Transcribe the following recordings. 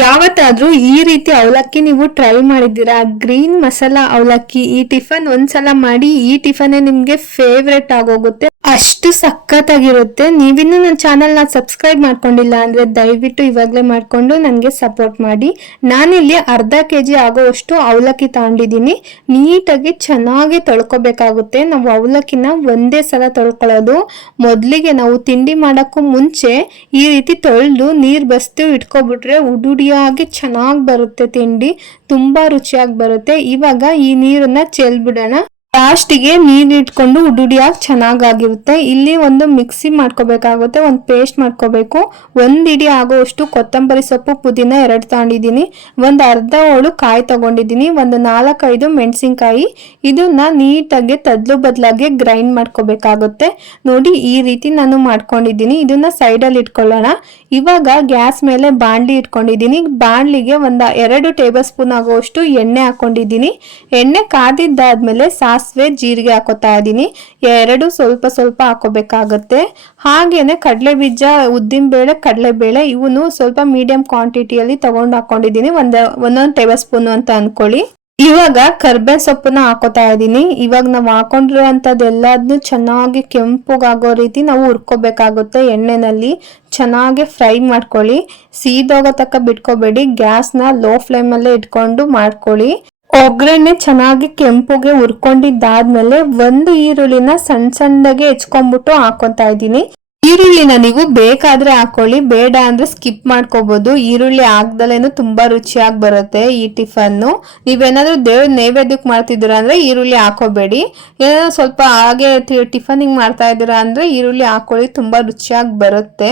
ಯಾವತ್ತಾದ್ರೂ ಈ ರೀತಿ ಅವಲಕ್ಕಿ ನೀವು ಟ್ರೈ ಮಾಡಿದ್ದೀರಾ? ಗ್ರೀನ್ ಮಸಾಲ ಅವಲಕ್ಕಿ, ಈ ಟಿಫನ್ ಒಂದ್ಸಲ ಮಾಡಿ, ಈ ಟಿಫನ್ ನಿಮ್ಗೆ ಫೇವ್ರೆಟ್ ಆಗೋಗುತ್ತೆ. ಅಷ್ಟು ಸಖತ್ತಾಗಿರುತ್ತೆ. ನೀವಿನ್ನು ನನ್ನ ಚಾನಲ್ನ ಸಬ್ಸ್ಕ್ರೈಬ್ ಮಾಡ್ಕೊಂಡಿಲ್ಲ ಅಂದ್ರೆ ದಯವಿಟ್ಟು ಇವಾಗಲೇ ಮಾಡ್ಕೊಂಡು ನನಗೆ ಸಪೋರ್ಟ್ ಮಾಡಿ. ನಾನಿಲ್ಲಿ ಅರ್ಧ ಕೆ ಜಿ ಆಗೋವಷ್ಟು ಅವಲಕ್ಕಿ ತಗೊಂಡಿದ್ದೀನಿ. ನೀಟಾಗಿ ಚೆನ್ನಾಗಿ ತೊಳ್ಕೊಬೇಕಾಗುತ್ತೆ. ನಾವು ಅವಲಕ್ಕಿನ ಒಂದೇ ಸಲ ತೊಳ್ಕೊಳ್ಳೋದು. ಮೊದಲಿಗೆ ನಾವು ತಿಂಡಿ ಮಾಡೋಕ್ಕೂ ಮುಂಚೆ ಈ ರೀತಿ ತೊಳೆದು ನೀರು ಬಸ್ತು ಇಟ್ಕೊಬಿಟ್ರೆ ಉಡುಡಿಯಾಗಿ ಚೆನ್ನಾಗಿ ಬರುತ್ತೆ ತಿಂಡಿ ತುಂಬಾ ರುಚಿಯಾಗಿ ಬರುತ್ತೆ. ಇವಾಗ ಈ ನೀರನ್ನ ಚೆಲ್ಬಿಡೋಣ. ಲಾಸ್ಟಿಗೆ ನೀರು ಇಟ್ಕೊಂಡು ಉಡುಡಿಯಾಗಿ ಚೆನ್ನಾಗಾಗಿರುತ್ತೆ. ಇಲ್ಲಿ ಒಂದು ಮಿಕ್ಸಿ ಮಾಡ್ಕೋಬೇಕಾಗುತ್ತೆ, ಒಂದು ಪೇಸ್ಟ್ ಮಾಡ್ಕೋಬೇಕು. ಒಂದು ಇಡಿ ಆಗೋವಷ್ಟು ಕೊತ್ತಂಬರಿ ಸೊಪ್ಪು, ಪುದೀನ ಎರಡು ತಗೊಂಡಿದ್ದೀನಿ ಒಂದು ಅರ್ಧ ಹೋಳು ಕಾಯಿ ತಗೊಂಡಿದ್ದೀನಿ. ಒಂದು ನಾಲ್ಕೈದು ಮೆಣಸಿನ್ಕಾಯಿ. ಇದನ್ನ ನೀಟಾಗಿ ತದ್ಲು ಬದಲಾಗಿ ಗ್ರೈಂಡ್ ಮಾಡ್ಕೋಬೇಕಾಗುತ್ತೆ. ನೋಡಿ, ಈ ರೀತಿ ನಾನು ಮಾಡ್ಕೊಂಡಿದ್ದೀನಿ. ಇದನ್ನ ಸೈಡಲ್ಲಿ ಇಟ್ಕೊಳ್ಳೋಣ. ಇವಾಗ ಗ್ಯಾಸ್ ಮೇಲೆ ಬಾಂಡ್ಲಿ ಇಟ್ಕೊಂಡಿದ್ದೀನಿ. ಬಾಣಲಿಗೆ ಒಂದು ಎರಡು ಟೇಬಲ್ ಸ್ಪೂನ್ ಆಗುವಷ್ಟು ಎಣ್ಣೆ ಹಾಕೊಂಡಿದ್ದೀನಿ. ಎಣ್ಣೆ ಕಾದಿದ್ದಾದ್ಮೇಲೆ ಸಾಸಿವೆ ಜೀರಿಗೆ ಹಾಕೋತಾ ಇದ್ದೀನಿ. ಎರಡು ಸ್ವಲ್ಪ ಸ್ವಲ್ಪ ಹಾಕೋಬೇಕಾಗತ್ತೆ. ಹಾಗೇನೆ ಕಡಲೆ ಬೀಜ ಉದ್ದಿನ ಬೇಳೆ ಕಡಲೆಬೇಳೆ ಇವನು ಸ್ವಲ್ಪ ಮೀಡಿಯಂ ಕ್ವಾಂಟಿಟಿಯಲ್ಲಿ ತಗೊಂಡು ಹಾಕೊಂಡಿದ್ದೀನಿ. ಒಂದು, ಒಂದೊಂದು ಟೇಬಲ್ ಸ್ಪೂನ್ ಅಂತ ಅನ್ಕೊಳ್ಳಿ. ಇವಾಗ ಕರ್ಬೇ ಸೊಪ್ಪನ್ನ ಹಾಕೋತಾ ಇದ್ದೀನಿ. ಇವಾಗ ನಾವು ಹಾಕೊಂಡಿರುವಂತದ್ದು ಎಲ್ಲದನ್ನು ಚೆನ್ನಾಗಿ ಕೆಂಪುಗಾಗೋ ರೀತಿ ನಾವು ಹುರ್ಕೋಬೇಕಾಗುತ್ತೆ ಎಣ್ಣೆನಲ್ಲಿ. ಚೆನ್ನಾಗಿ ಫ್ರೈ ಮಾಡ್ಕೊಳ್ಳಿ. ಸೀದೋಗೋ ತಕ್ಕ ಬಿಟ್ಕೋಬೇಡಿ. ಗ್ಯಾಸ್ನ ಲೋ ಫ್ಲೇಮಲ್ಲೇ ಇಟ್ಕೊಂಡು ಮಾಡ್ಕೊಳ್ಳಿ. ಒಗ್ಗರಣೆ ಚೆನ್ನಾಗಿ ಕೆಂಪುಗೆ ಹುರ್ಕೊಂಡಿದ್ದಾದ್ಮೇಲೆ ಒಂದು ಈರುಳ್ಳಿನ ಸಣ್ಣ ಸಣ್ಣದಾಗಿ ಹೆಚ್ಕೊಂಡ್ಬಿಟ್ಟು ಹಾಕೊತಾ ಇದ್ದೀನಿ. ಈರುಳ್ಳಿನ ನೀವು ಬೇಕಾದ್ರೆ ಹಾಕೊಳ್ಳಿ, ಬೇಡ ಅಂದ್ರೆ ಸ್ಕಿಪ್ ಮಾಡ್ಕೋಬಹುದು ಈರುಳ್ಳಿ ಹಾಕ್ದಲೇನು ತುಂಬಾ ರುಚಿಯಾಗಿ ಬರುತ್ತೆ ಈ ಟಿಫನ್ನು. ನೀವೇನಾದ್ರೂ ದೇವ್ರ ನೈವೇದ್ಯಕ್ಕೆ ಮಾಡ್ತಿದ್ದೀರಾ ಅಂದ್ರೆ ಈರುಳ್ಳಿ ಹಾಕೋಬೇಡಿ. ಏನಾದ್ರು ಸ್ವಲ್ಪ ಹಾಗೆ ಟಿಫನಿಂಗ್ ಮಾಡ್ತಾ ಇದ್ದೀರಾ ಅಂದ್ರೆ ಈರುಳ್ಳಿ ಹಾಕೊಳ್ಳಿ, ತುಂಬಾ ರುಚಿಯಾಗಿ ಬರುತ್ತೆ.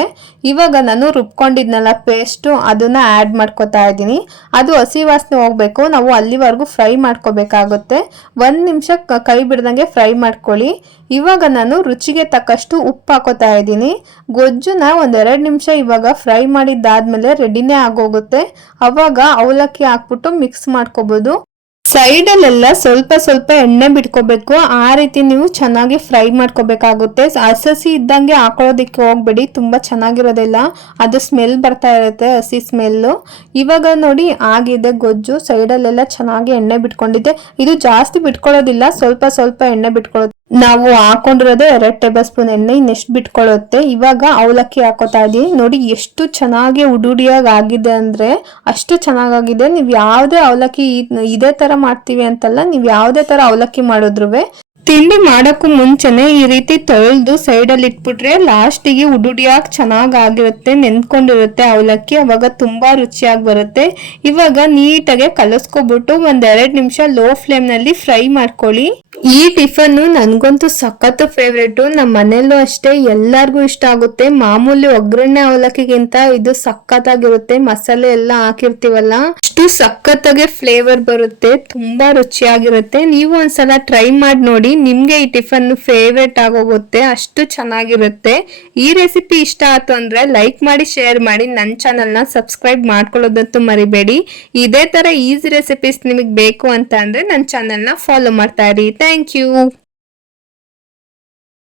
ಇವಾಗ ನಾನು ರುಬ್ಕೊಂಡಿದ್ನಲ್ಲ ಪೇಸ್ಟು, ಅದನ್ನ ಆ್ಯಡ್ ಮಾಡ್ಕೋತಾ ಇದ್ದೀನಿ. ಅದು ಹಸಿ ವಾಸನೆ ಹೋಗ್ಬೇಕು, ನಾವು ಅಲ್ಲಿವರೆಗೂ ಫ್ರೈ ಮಾಡ್ಕೋಬೇಕಾಗುತ್ತೆ. ಒಂದು ನಿಮಿಷ ಕೈ ಬಿಡ್ದಂಗೆ ಫ್ರೈ ಮಾಡ್ಕೊಳ್ಳಿ. ಇವಾಗ ನಾನು ರುಚಿಗೆ ತಕ್ಕಷ್ಟು ಉಪ್ಪು ಹಾಕೋತಾ ಇದ್ದೀನಿ. ಗೊಜ್ಜುನ ಒಂದೆರಡು ನಿಮಿಷ ಇವಾಗ ಫ್ರೈ ಮಾಡಿದ್ದಾದ್ಮೇಲೆ ರೆಡಿನೇ ಆಗೋಗುತ್ತೆ. ಅವಾಗ ಅವಲಕ್ಕಿ ಹಾಕ್ಬಿಟ್ಟು ಮಿಕ್ಸ್ ಮಾಡ್ಕೋಬೋದು. ಸೈಡಲ್ಲೆಲ್ಲ ಸ್ವಲ್ಪ ಸ್ವಲ್ಪ ಎಣ್ಣೆ ಬಿಟ್ಕೋಬೇಕು. ಆ ರೀತಿ ನೀವು ಚೆನ್ನಾಗಿ ಫ್ರೈ ಮಾಡ್ಕೋಬೇಕಾಗುತ್ತೆ. ಹಸಸಿ ಇದ್ದಂಗೆ ಹಾಕೊಳ್ಳೋದಕ್ಕೆ ಹೋಗ್ಬೇಡಿ. ತುಂಬಾ ಚೆನ್ನಾಗಿರೋದಿಲ್ಲ. ಅದು ಸ್ಮೆಲ್ ಬರ್ತಾ ಇರುತ್ತೆ, ಹಸಿ ಸ್ಮೆಲ್ಲು. ಇವಾಗ ನೋಡಿ ಆಗಿದೆ ಗೊಜ್ಜು. ಸೈಡಲ್ಲೆಲ್ಲ ಚೆನ್ನಾಗಿ ಎಣ್ಣೆ ಬಿಟ್ಕೊಂಡಿದೆ ಇದು ಜಾಸ್ತಿ ಬಿಟ್ಕೊಳ್ಳೋದಿಲ್ಲ. ಸ್ವಲ್ಪ ಸ್ವಲ್ಪ ಎಣ್ಣೆ ಬಿಟ್ಕೊಳ್ಳೋದು ನಾವು ಹಾಕೊಂಡಿರೋದೇ ಎರಡು ಟೇಬಲ್ ಸ್ಪೂನ್ ಎಣ್ಣೆ, ಇನ್ನೆಷ್ಟು ಬಿಟ್ಕೊಳ್ಳುತ್ತೆ? ಇವಾಗ ಅವಲಕ್ಕಿ ಹಾಕೋತಾ ಇದೀನಿ. ನೋಡಿ, ಎಷ್ಟು ಚೆನ್ನಾಗಿ ಉಡುಡಿಯಾಗಿ ಆಗಿದೆ ಅಂದ್ರೆ, ಅಷ್ಟು ಚೆನ್ನಾಗಾಗಿದೆ. ನೀವು ಯಾವುದೇ ಅವಲಕ್ಕಿ ಇದೇ ತರ ಮಾಡ್ತೀವಿ ಅಂತಲ್ಲ, ನೀವು ಯಾವುದೇ ತರ ಅವಲಕ್ಕಿ ಮಾಡಿದ್ರು ತಿಂಡಿ ಮಾಡೋಕ್ಕೂ ಮುಂಚೆನೆ ಈ ರೀತಿ ತೊಳೆದು ಸೈಡಲ್ಲಿ ಇಟ್ಬಿಟ್ರೆ ಲಾಸ್ಟಿಗೆ ಉಡುಡಿಯಾಗಿ ಚೆನ್ನಾಗಿ ಆಗಿರುತ್ತೆ ನೆನ್ಕೊಂಡಿರುತ್ತೆ ಅವಲಕ್ಕಿ. ಅವಾಗ ತುಂಬಾ ರುಚಿಯಾಗಿ ಬರುತ್ತೆ. ಇವಾಗ ನೀಟಾಗಿ ಕಲಸ್ಕೊಬಿಟ್ಟು ಒಂದೆರಡು ನಿಮಿಷ ಲೋ ಫ್ಲೇಮ್ನಲ್ಲಿ ಫ್ರೈ ಮಾಡ್ಕೊಳ್ಳಿ. ಈ ಟಿಫನ್ ನನಗಂತೂ ಸಖತ್ತು ಫೇವ್ರೇಟ್. ನಮ್ಮ ಮನೆಯಲ್ಲೂ ಅಷ್ಟೇ, ಎಲ್ಲಾರ್ಗು ಇಷ್ಟ ಆಗುತ್ತೆ. ಮಾಮೂಲಿ ಒಗ್ಗರಣೆ ಅವಲಕ್ಕಿಗಿಂತ ಇದು ಸಖತ್ತಾಗಿರುತ್ತೆ. ಮಸಾಲೆ ಎಲ್ಲ ಹಾಕಿರ್ತೀವಲ್ಲ, ಅಷ್ಟು ಸಖತ್ತಾಗೆ ಫ್ಲೇವರ್ ಬರುತ್ತೆ. ತುಂಬಾ ರುಚಿಯಾಗಿರುತ್ತೆ. ನೀವು ಒಂದ್ಸಲ ಟ್ರೈ ಮಾಡಿ ನೋಡಿ. ನಿಮ್ಗೆ ಈ ಟಿಫನ್ ಫೇವ್ರೇಟ್ ಆಗೋಗುತ್ತೆ. ಅಷ್ಟು ಚೆನ್ನಾಗಿರುತ್ತೆ. ಈ ರೆಸಿಪಿ ಇಷ್ಟ ಆಯ್ತು ಅಂದರೆ ಲೈಕ್ ಮಾಡಿ ಶೇರ್ ಮಾಡಿ. ನನ್ನ ಚಾನಲ್ನ ಸಬ್ಸ್ಕ್ರೈಬ್ ಮಾಡ್ಕೊಳ್ಳೋದಂತೂ ಮರಿಬೇಡಿ. ಇದೇ ಥರ ಈಸಿ ರೆಸಿಪೀಸ್ ನಿಮಗೆ ಬೇಕು ಅಂತ ಅಂದರೆ ನನ್ನ ಚಾನಲ್ನ ಫಾಲೋ ಮಾಡ್ತಾ ಇರಿ. Thank you